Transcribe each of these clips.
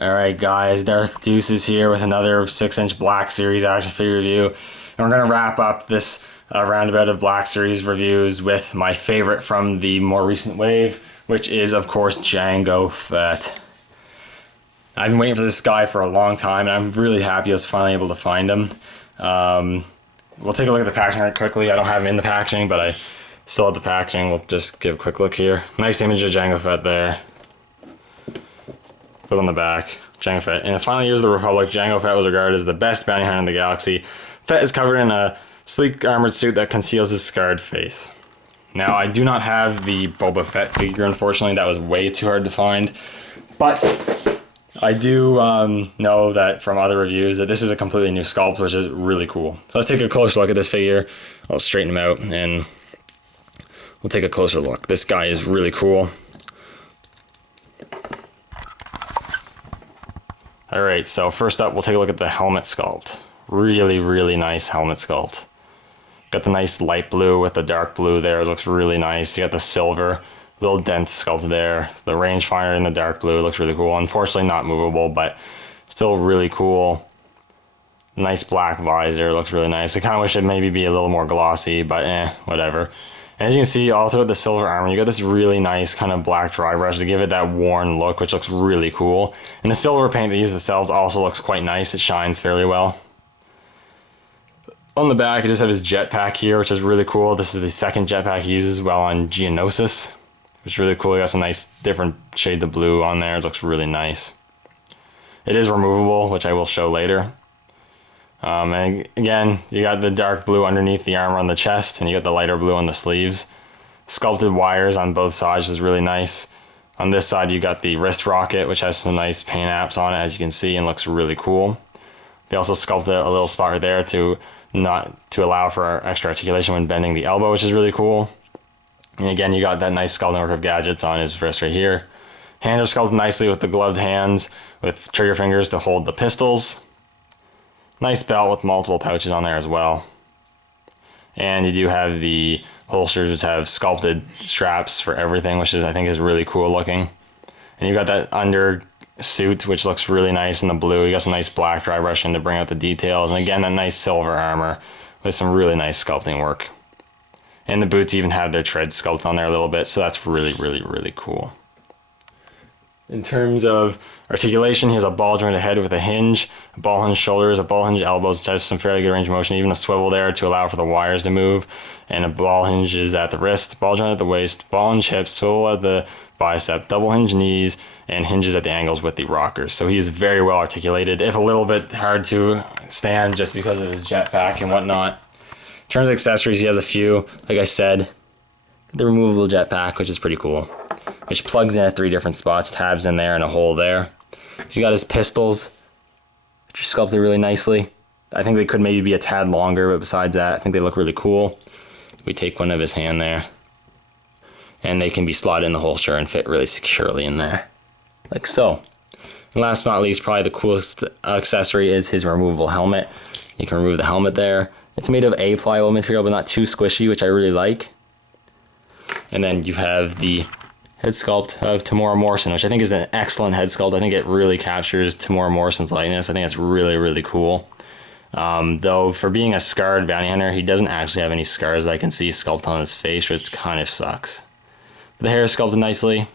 Alright guys, Darth Deuce is here with another 6-inch Black Series action figure review. And we're going to wrap up this roundabout of Black Series reviews with my favorite from the more recent wave, which is of course Jango Fett. I've been waiting for this guy for a long time and I'm really happy I was finally able to find him. We'll take a look at the packaging right quickly. I don't have him in the packaging, but I still have the packaging. We'll just give a quick look here. Nice image of Jango Fett there. Flip on the back, Jango Fett. In the final years of the Republic, Jango Fett was regarded as the best bounty hunter in the galaxy. Fett is covered in a sleek armored suit that conceals his scarred face. Now, I do not have the Boba Fett figure, unfortunately. That was way too hard to find. But I do know that from other reviews that this is a completely new sculpt, which is really cool. So let's take a closer look at this figure. I'll straighten him out and we'll take a closer look. This guy is really cool. Alright, so first up we'll take a look at the helmet sculpt. Really nice helmet sculpt. Got the nice light blue with the dark blue there, it looks really nice. You got the silver, little dent sculpt there. The rangefinder in the dark blue looks really cool. Unfortunately not movable, but still really cool. Nice black visor, looks really nice. I kind of wish it maybe be a little more glossy, but whatever. And as you can see, all throughout the silver armor, you got this really nice kind of black dry brush to give it that worn look, which looks really cool. And the silver paint they use themselves also looks quite nice. It shines fairly well. On the back, you just have his jetpack here, which is really cool. This is the second jetpack he uses while on Geonosis, which is really cool. You got some nice different shades of blue on there. It looks really nice. It is removable, which I will show later. And again, you got the dark blue underneath the armor on the chest, and you got the lighter blue on the sleeves. Sculpted wires on both sides is really nice. On this side, you got the wrist rocket, which has some nice paint apps on it, as you can see, and looks really cool. They also sculpted a little spot right there to allow for extra articulation when bending the elbow, which is really cool. And again, you got that nice skull network of gadgets on his wrist right here. Hands are sculpted nicely with the gloved hands with trigger fingers to hold the pistols. Nice belt with multiple pouches on there as well. And you do have the holsters which have sculpted straps for everything, which is I think is really cool looking. And you got that under suit which looks really nice in the blue. You got some nice black dry brushing to bring out the details. And again, that nice silver armor with some really nice sculpting work. And the boots even have their treads sculpted on there a little bit, so that's really cool. In terms of articulation, he has a ball jointed head with a hinge, a ball hinge shoulders, a ball hinge elbows, which has some fairly good range of motion, even a swivel there to allow for the wires to move, and a ball hinge is at the wrist, ball joint at the waist, ball hinge hips, swivel at the bicep, double hinge knees, and hinges at the angles with the rockers. So he's very well articulated, if a little bit hard to stand just because of his jetpack and whatnot. In terms of accessories, he has a few, like I said, the removable jetpack, which is pretty cool, which plugs in at 3 different spots, tabs in there and a hole there. He's got his pistols, which are sculpted really nicely. I think they could maybe be a tad longer, but besides that, I think they look really cool. We take one of his hand there, and they can be slotted in the holster and fit really securely in there, like so. And last but not least, probably the coolest accessory is his removable helmet. You can remove the helmet there. It's made of A-pliable material, but not too squishy, which I really like. And then you have the head sculpt of Temuera Morrison, which I think is an excellent head sculpt. I think it really captures Temuera Morrison's likeness. I think it's really cool. Though for being a scarred bounty hunter, he doesn't actually have any scars that I can see sculpted on his face, which kind of sucks. The hair is sculpted nicely.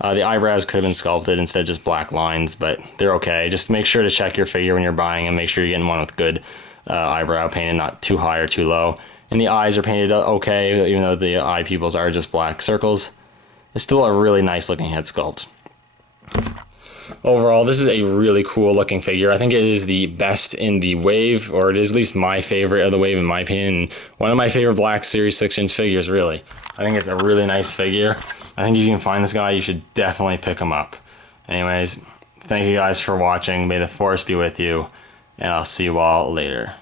The eyebrows could have been sculpted instead of just black lines, but they're okay. Just make sure to check your figure when you're buying and make sure you're getting one with good eyebrow painted, not too high or too low. And the eyes are painted okay, even though the eye pupils are just black circles. It's still a really nice looking head sculpt. Overall, this is a really cool looking figure. I think it is the best in the wave, or it is at least my favorite of the wave in my opinion. And one of my favorite Black Series 6-inch figures, really. I think it's a really nice figure. I think if you can find this guy, you should definitely pick him up. Anyways, thank you guys for watching. May the force be with you, and I'll see you all later.